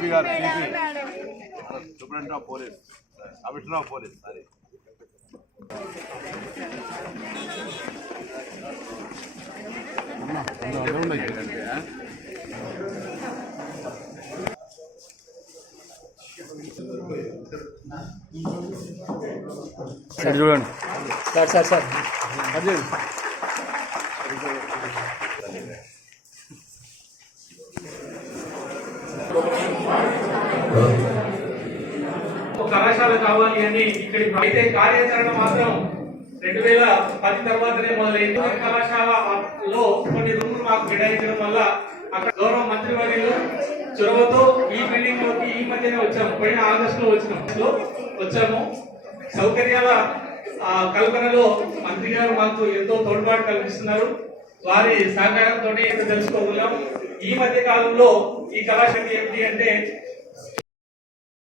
CP గారు CP. Superintendent of police commissioner of police sorry చూడండి. Sir sir sir. అదే కళాశాల కావాలి అని ఇక్కడ అయితే కార్యాచరణ మాత్రం రెండు వేల పది తర్వాతనే మొదలైంది. కళాశాల కళాశాలలో కొన్ని రూములు మాకు కేటాయించడం వల్ల అక్కడ గౌరవ మంత్రివర్యులు చొరవతో ఈ బిల్డింగ్లోకి ఈ మధ్యనే వచ్చాము. పోయిన ఆగస్టు లో వచ్చినాం వచ్చాము. సౌకర్యాల ఆ, కల్పనలో మంత్రి గారు మాకు ఎంతో తోడ్పాటు కల్పిస్తున్నారు. వారి సహకారంతో తెలుసుకోగలం. ఈ మధ్య కాలంలో ఈ కళాశాల ఏమిటి అంటే